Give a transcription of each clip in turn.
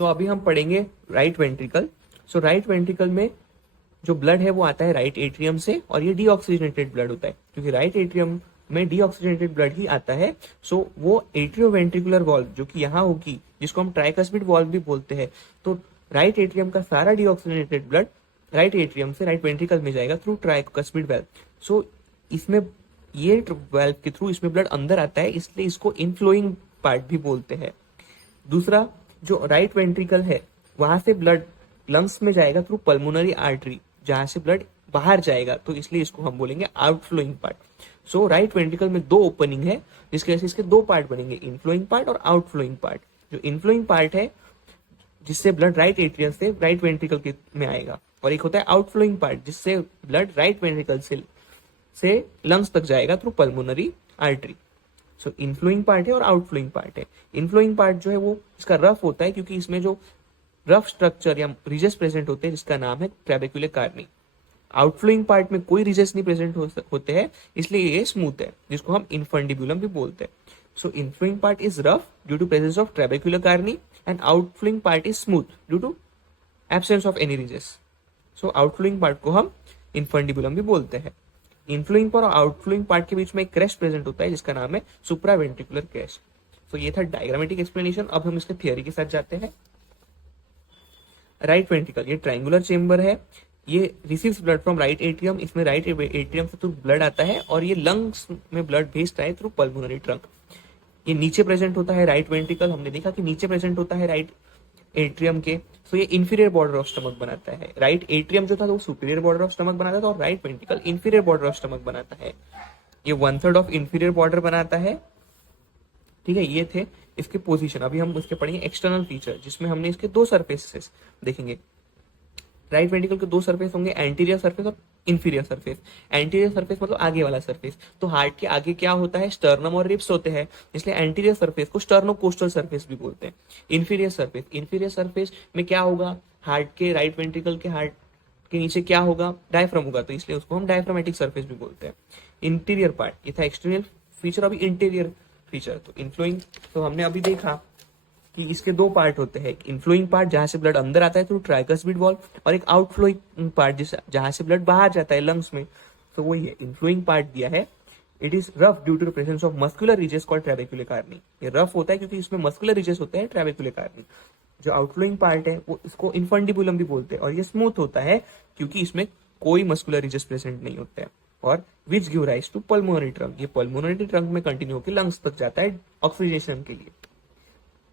तो अभी हम पढ़ेंगे राइट वेंट्रिकल। सो राइट वेंट्रिकल में जो ब्लड है वो आता है राइट एट्रियम से, और ये डीऑक्सीजनेटेड ब्लड होता है क्योंकि राइट एट्रियम में डीऑक्सीजनेटेड ब्लड ही आता है। सो वो एट्रियोवेंट्रिकुलर वॉल्व जो कि यहाँ होगी, जिसको हम ट्राइकस्पिड वॉल्व भी बोलते हैं, तो राइट एट्रियम का सारा डीऑक्सीजनेटेड ब्लड राइट एट्रियम से राइट वेंट्रिकल में जाएगा थ्रू ट्राइकस्पिड वेल्व। सो इसमें ये वेल्व के थ्रू इसमें ब्लड अंदर आता है, इसलिए इसको इनफ्लोइंग पार्ट भी बोलते हैं। दूसरा, जो राइट वेंट्रिकल है वहां से ब्लड लंग्स में जाएगा थ्रू पल्मोनरी आर्टरी, जहां से ब्लड बाहर जाएगा, तो इसलिए इसको हम बोलेंगे आउटफ्लोइंग पार्ट। सो राइट वेंट्रिकल में दो ओपनिंग है, जिसकी वजह से इसके दो पार्ट बनेंगे, इनफ्लोइंग पार्ट और आउटफ्लोइंग पार्ट। जो इनफ्लोइंग पार्ट है जिससे ब्लड राइट एट्रियम से राइट वेंट्रिकल के में आएगा, और एक होता है आउटफ्लोइंग पार्ट जिससे ब्लड राइट वेंट्रिकल से लंग्स तक जाएगा थ्रू पल्मोनरी आर्टरी। सो इनफ्लोइंग पार्ट है और आउटफ्लोइंग पार्ट है। इनफ्लोइंग पार्ट जो है वो इसका रफ होता है, क्योंकि इसमें जो रफ स्ट्रक्चर या रिजेस प्रेजेंट होते हैं जिसका नाम है ट्रेबेक्युलर कार्नी। आउटफ्लोइंग पार्ट में कोई रिजेस नहीं प्रेजेंट होते हैं, इसलिए ये स्मूथ है, जिसको हम इनफंडिबुलम भी बोलते हैं। So inflowing part is rough due to presence of trabecular carneae and outflowing part is smooth due to absence of any ridges. So outflowing part को हम इनफंडिबुलम भी बोलते हैं। इनफ्लोइंग पार्ट और आउटफ्लोइंग पार्ट के बीच में एक क्रेस्ट प्रेजेंट होता है जिसका नाम है सुप्रावेंट्रिकुलर क्रेस्ट। तो ये था डायग्रामेटिक एक्सप्लेनेशन। अब हम इसके थियरी के साथ जाते हैं। राइट वेंट्रिकल ये ट्रायंगुलर चेंबर है, ये receives blood from right atrium, इसमें राइट एट्रियम से थ्रू ब्लड आता है और ये लंग्स में ब्लड भेजता है थ्रू पल्मोनरी ट्रंक। ये नीचे प्रेजेंट होता है राइट वेंट्रिकल, हमने देखा कि नीचे प्रेजेंट होता है राइट एट्रियम के। सो ये इंफीरियर बॉर्डर ऑफ स्टमक बनाता है। राइट एट्रियम जो था वो सुपीरियर बॉर्डर ऑफ स्टमक बनाता था और right ventricle inferior border of stomach बनाता है। ये 1/3 ऑफ इंफीरियर बॉर्डर बनाता है। ठीक है, ये थे इसके पोजीशन। अभी हम उसके पढ़ेंगे एक्सटर्नल फीचर, जिसमें हमने इसके दो सरफेसेस देखेंगे। राइट वेंट्रिकल के दो सरफेस होंगे, एंटीरियर सरफेस और इंफीरियर सरफेस। एंटीरियर सरफेस मतलब आगे वाला सरफेस। तो हार्ट के आगे क्या होता है, स्टर्नम और रिब्स होते हैं, इसलिए एंटीरियर सरफेस को स्टर्नोकोस्टल सरफेस भी बोलते हैं। इंफीरियर सरफेस में क्या होगा, हार्ट के राइट वेंट्रिकल के हार्ट के नीचे क्या होगा, डायफ्राम होगा, तो इसलिए उसको हम डायफ्रामेटिक सरफेस भी बोलते हैं। इंटीरियर पार्ट ये था एक्सटर्नल फीचर। अभी इंटीरियर फीचर तो इनफ्लोइंग, तो हमने अभी देखा कि इसके दो पार्ट होते हैं, एक इनफ्लोइंग पार्ट जहां से ब्लड अंदर आता है थ्रू ट्राइकस्पिड वॉल्व, और एक आउटफ्लोइंग पार्ट जहां से ब्लड बाहर जाता है लंग्स में। तो वही है, इनफ्लोइंग पार्ट दिया है। It is rough due to presence of muscular ridges called trabecular carneae. ये रफ होता है क्योंकि इसमें मस्कुलर रिजेस होते हैं ट्रेबेक्युलर कार्नी। जो आउटफ्लोइंग पार्ट है वो इसको इनफंडिबुलम भी बोलते हैं, और ये स्मूथ होता है क्योंकि इसमें कोई मस्कुलर रिजेस प्रेजेंट नहीं होता है। और which give rise to pulmonary trunk, ये पल्मोनरी ट्रंक में कंटिन्यू होकर लंग्स तक जाता है ऑक्सीजनेशन के लिए।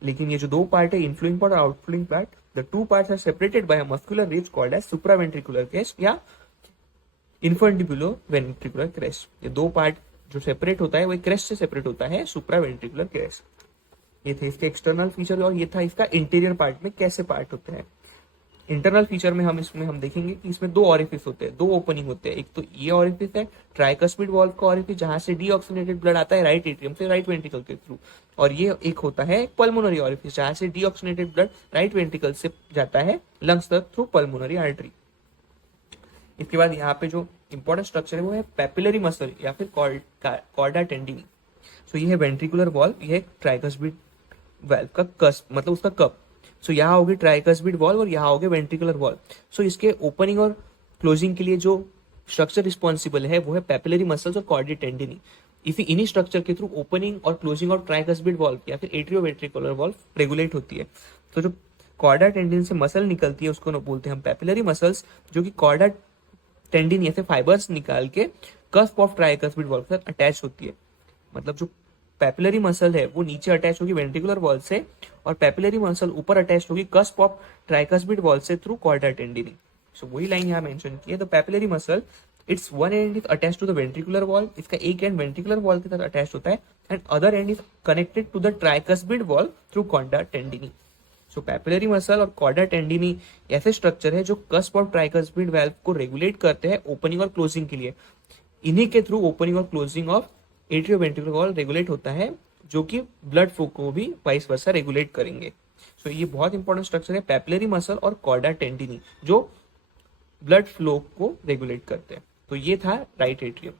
लेकिन ये जो दो पार्ट है, इनफ्लोइंग पार्ट और outflowing part, the two parts are separated by a muscular ridge called as supraventricular crest या इनफंडिबुलो वेंट्रिकुलर क्रेस्ट। ये दो पार्ट जो सेपरेट होता है वो क्रेस्ट से सेपरेट होता है, सुप्रावेंट्रिकुलर क्रेस्ट। ये थे इसके एक्सटर्नल फीचर, और ये था इसका इंटीरियर पार्ट में कैसे पार्ट होते हैं। इंटरनल फीचर में हम देखेंगे कि इसमें दो ऑरिफिस होते हैं, दो ओपनिंग होते हैं। एक तो ये ऑरिफिस है ट्राइकस्पिड वॉल्व का ऑरिफिस, जहां से डीऑक्सीजनेटेड ब्लड आता है राइट एट्रियम से राइट वेंट्रिकल के थ्रू, और ये एक होता है पल्मोनरी ऑरिफिस, जहां से डीऑक्सीजनेटेड ब्लड राइट वेंट्रिकल से जाता है लंग्स तक थ्रू पल्मोनरी आर्टरी। इसके बाद यहाँ पे जो इंपॉर्टेंट स्ट्रक्चर है वो है पेपिलरी मसल या फिर कॉर्डा टेंडिनी। सो ये है वेंट्रिकुलर वॉल्व, ये है ट्राइकस्पिड वाल्व का कस्प, मतलब उसका कप। सो यहाँ होगी ट्राइकस्पिड वॉल्व और यहाँ होगे वेंट्रिकुलर वॉल्व। सो इसके ओपनिंग और क्लोजिंग के लिए जो स्ट्रक्चर रिस्पॉन्सिबल है वो है पेपिलरी मसल्स और कॉर्डी टेंडिनी। इन्हीं स्ट्रक्चर के थ्रू ओपनिंग और क्लोजिंग ऑफ ट्राइकस्पिड वॉल्व या फिर एट्रियोवेंट्रिकुलर वॉल्व रेगुलेट होती है। तो जो कॉर्डा टेंडिन से मसल निकलती है उसको न बोलते हैं हम पेपिलरी मसल्स, जो कि कॉर्डा टेंडिन ऐसे फाइबर्स निकाल के कस्प ऑफ ट्राइकस्पिड वॉल्व के साथ अटैच होती है। मतलब जो पेपिलरी मसल है वो नीचे अटैच होगी वेंट्रिकुलर वॉल से, और पेपिलरी मसल ऊपर अटैच होगी कस्प ऑफ ट्राइकस्पिड वॉल से थ्रू कॉर्डा टेंडिनी। सो वही लाइन यहाँ मेंशन की है। तो papillary muscle its one end is attach to the ventricular wall, इसका एक एंड वेंट्रिकुलर वॉल के साथ अटैच होता है, and other end is connected to the tricuspid valve through chorda tendineae. So papillary muscle और कॉर्डा टेंडिनी ऐसे structure है जो कस्प ऑफ ट्राइकस्पिड वाल्व को रेगुलेट करते हैं ओपनिंग और क्लोजिंग के लिए। इन्हीं के थ्रू ओपनिंग और closing of atrioventricular valve regulate होता है, जो कि ब्लड फ्लो को भी वाइस वर्सा रेगुलेट करेंगे। सो ये बहुत इंपॉर्टेंट स्ट्रक्चर है पेपिलरी मसल और कॉर्डा टेंडिनी, जो ब्लड फ्लो को रेगुलेट करते हैं। तो ये था राइट एट्रियम।